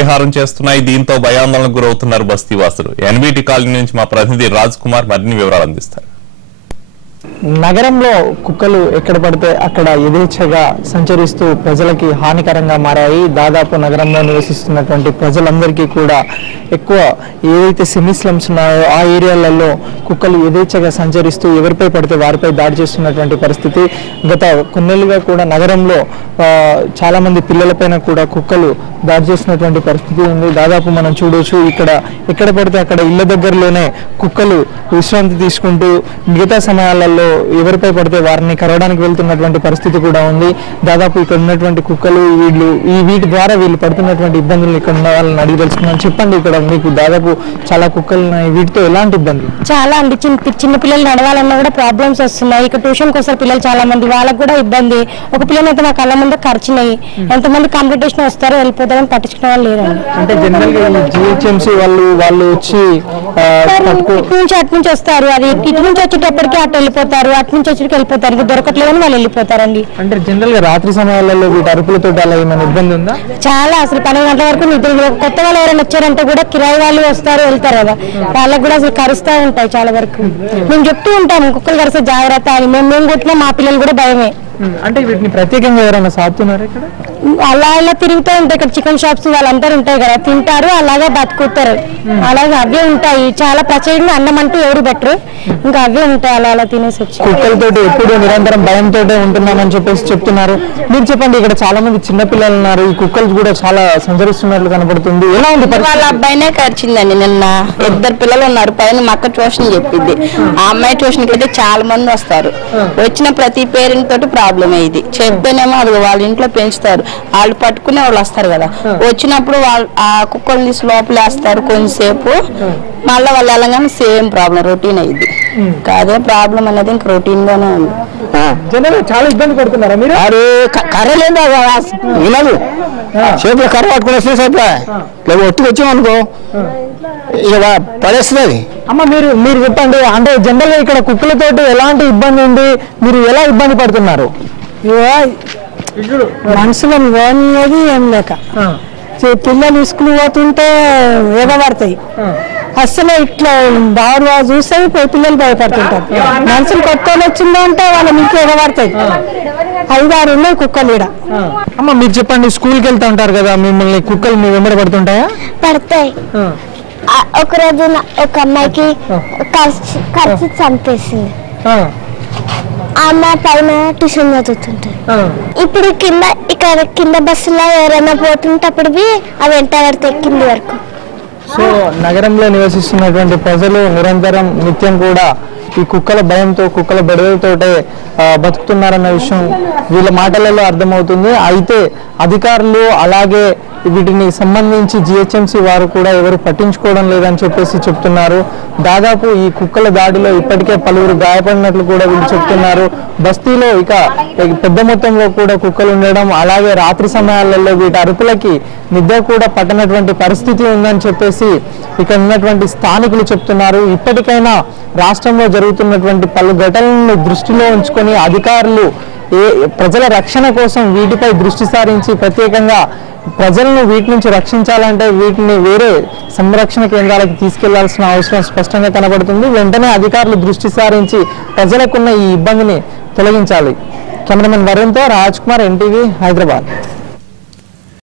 విహారం చేస్తున్నాయి. దీంతో భయాందోళనకు గురవుతున్నారు బస్తీవాసులు. ఎన్బీటీ కాలనీ నుంచి మా ప్రతినిధి రాజ్ కుమార్ మరిన్ని వివరాలు అందిస్తారు. నగరంలో కుక్కలు ఎక్కడ పడితే అక్కడ యథేచ్ఛగా సంచరిస్తూ ప్రజలకి హానికరంగా మారాయి. దాదాపు నగరంలో నివసిస్తున్నటువంటి ప్రజలందరికీ కూడా ఎక్కువ ఏదైతే సెమీ స్లమ్స్ ఉన్నాయో ఆ ఏరియాలలో కుక్కలు యథేచ్ఛగా సంచరిస్తూ ఎవరిపై పడితే వారిపై దాడి చేస్తున్నటువంటి పరిస్థితి. గత కొన్నేళ్లుగా కూడా నగరంలో చాలా మంది పిల్లలపైన కూడా కుక్కలు దాడి చేస్తున్నటువంటి పరిస్థితి ఉంది. దాదాపు మనం చూడవచ్చు ఇక్కడ ఎక్కడ పడితే అక్కడ ఇళ్ల దగ్గరలోనే కుక్కలు విశ్రాంతి తీసుకుంటూ మిగతా సమయాలలో ఎవరిపై పడితే వారిని కరవడానికి వెళ్తున్నటువంటి పరిస్థితి కూడా ఉంది. దాదాపు ఇక్కడ ఉన్నటువంటి కుక్కలు వీటి ద్వారా వీళ్ళు పడుతున్నటువంటి ఇబ్బందులు ఇక్కడ ఉన్న వాళ్ళని అడిగి తెలుసుకున్నాను. చెప్పండి, ఇక్కడ మీకు దాదాపు చాలా కుక్కలు ఉన్నాయి, వీటితో ఎలాంటి ఇబ్బందులు? చాలా అండి. చిన్న పిల్లలు నడవాలన్నా కూడా ప్రాబ్లమ్స్ వస్తున్నాయి. ఇక్కడ ట్యూషన్కి వస్తారు పిల్లలు చాలా మంది, వాళ్ళకి కూడా ఇబ్బంది. ఒక పిల్లలు అయితే మా కళ్ళ ముందు ఖర్చున్నాయి. ఎంతమంది కాంపిటీషన్ వస్తారో వెళ్ళిపోతారని పట్టించుకునే వాళ్ళు లేరండి. అంటే జనరల్ గా జిహెచ్ఎంసీ వాళ్ళు వచ్చి అటు నుంచి వస్తారు, అది ఇటు నుంచి వచ్చేటప్పటికి అటు వెళ్ళిపోతారు, అటు నుంచి వచ్చేటికి వెళ్ళిపోతారు. ఇంకా దొరకట్లేదని వాళ్ళు వెళ్ళిపోతారండి. అంటే జనరల్ గా రాత్రి సమయాలలో వీటి అరుపులతో అలా ఏమైనా ఇబ్బంది ఉందా? చాలా, అసలు 12 గంటల వరకు నిద్ర. కొత్త వాళ్ళు ఎవరైనా వచ్చారంటే కూడా కిరాయి వాళ్ళు వస్తారు వెళ్తారు కదా, వాళ్ళకి కూడా అసలు కరుస్తూ ఉంటాయి చాలా వరకు. మేము చెప్తూ ఉంటాము కుక్కలు కరిస్తే జాగ్రత్త అని. మేము కొట్టినా మా పిల్లలు కూడా భయమే. అంటే వీటిని ప్రత్యేకంగా ఎవరైనా సాగుతున్నారు ఇక్కడ? అలా తిరుగుతూ ఉంటాయి. ఇక్కడ చికెన్ షాప్స్ వాళ్ళందరూ ఉంటాయి కదా, తింటారు అలాగే బతుకుతారు. అలాగే అవే ఉంటాయి. చాలా ప్రత్యేకంగా అన్నం అంటూ ఎవరు బెటరు, ఇంకా అవే ఉంటాయి. అలా తినేసి వచ్చి కుక్కలతోటి ఎప్పుడు నిరంతరం భయంతో ఉంటున్నామని చెప్పేసి చెప్తున్నారు. మీరు చెప్పండి, ఇక్కడ చాలా మంది చిన్నపిల్లలు ఉన్నారు, ఈ కుక్కలు కూడా చాలా సంచరిస్తున్నట్లు కనబడుతుంది. ఎలా ఉంది? వాళ్ళ అబ్బాయినే కరిచిందండి నిన్న. 2 పిల్లలు ఉన్నారు. పైన మా అక్క ట్యూషన్ చెప్పింది. ఆ అమ్మాయి ట్యూషన్కి అయితే చాలా మంది వస్తారు. వచ్చిన ప్రతి పేరెంట్ తోటి ప్రాబ్లం ఇది చెప్తేనేమో అది వాళ్ళ ఇంట్లో పెంచుతారు, వాళ్ళు పట్టుకునే వాళ్ళు వస్తారు కదా, వచ్చినప్పుడు వాళ్ళు ఆ కుక్కలు తీసి లోపల వేస్తారు కొంచెంసేపు, మళ్ళీ వాళ్ళు వెళ్ళగానే సేమ్ ప్రాబ్లం రొటీన్ అయింది. కాదే ప్రాబ్లం అనేది ఇంకా రొటీన్ గానే ఉంది. చాలా ఇబ్బంది పడుతున్నారా మీరు? కర్రలేదు వినదు, చేతులు కర్ర పట్టుకుని వస్తుంది సేపులా లేదు ఒట్టుకు వచ్చామనుకో ఇక పడేస్తుంది. అమ్మ మీరు చెప్పండి, అంటే జనరల్ గా ఇక్కడ కుక్కలతోటి ఎలాంటి ఇబ్బంది ఉంది, మీరు ఎలా ఇబ్బంది పడుతున్నారు? మనసులో పోనిది ఏం లేక పిల్లలు స్కూల్ పోతుంటే ఎగబడతాయి. అసలు ఇట్లా బాగా చూస్తే పిల్లలు భయపడుతుంటారు. మనుషులు కొత్త వచ్చిందంటే వాళ్ళ మీకు ఎగబడతాయి. 5-6 ఉన్నాయి కుక్కలు ఇక్కడ. అమ్మ మీరు చెప్పండి, స్కూల్కి వెళ్తా ఉంటారు కదా, మిమ్మల్ని కుక్కలు మీ వెంబడి పడుతుంటాయా? పడతాయి. ఒక రోజు ఒక అమ్మాయికి ఖర్చు చంపేసింది. అమ్మాయి పైన ట్యూషన్ చదువుతుంటారు. ఇప్పుడు కింద బస్సులో ఎవరైనా పోతుంటే అప్పుడు అవి వెంట పడతాయి కింది వరకు. సో నగరంలో నివసిస్తున్నటువంటి ప్రజలు నిరంతరం నిత్యం కూడా ఈ కుక్కల భయంతో కుక్కల బెడదలతోటే బతుకుతున్నారన్న విషయం వీళ్ళ మాటలలో అర్థమవుతుంది. అయితే అధికారులు అలాగే వీటిని సంబంధించి జిహెచ్ఎంసీ వారు కూడా ఎవరు పట్టించుకోవడం లేదని చెప్పేసి చెప్తున్నారు. దాదాపు ఈ కుక్కల దాడిలో ఇప్పటికే పలువురు గాయపడినట్లు కూడా వీళ్ళు చెప్తున్నారు. బస్తీలో ఇక పెద్ద మొత్తంలో కూడా కుక్కలు ఉండడం, అలాగే రాత్రి సమయాలలో వీటి అరుపులకి నిద్ర కూడా పట్టనటువంటి పరిస్థితి ఉందని చెప్పేసి ఇక్కడ ఉన్నటువంటి స్థానికులు చెప్తున్నారు. ఇప్పటికైనా రాష్ట్రంలో జరుగుతున్నటువంటి పలు ఘటనలను దృష్టిలో ఉంచుకొని అధికారులు ప్రజల రక్షణ కోసం వీటిపై దృష్టి సారించి ప్రత్యేకంగా ప్రజలను వీటి నుంచి రక్షించాలంటే వీటిని వేరే సంరక్షణ కేంద్రాలకు తీసుకెళ్లాల్సిన అవసరం స్పష్టంగా కనబడుతుంది. వెంటనే అధికారులు దృష్టి సారించి ప్రజలకున్న ఈ ఇబ్బందిని తొలగించాలి. కెమెరామెన్ వరుణ్తో రాజ్ కుమార్, ఎన్టీవీ, హైదరాబాద్.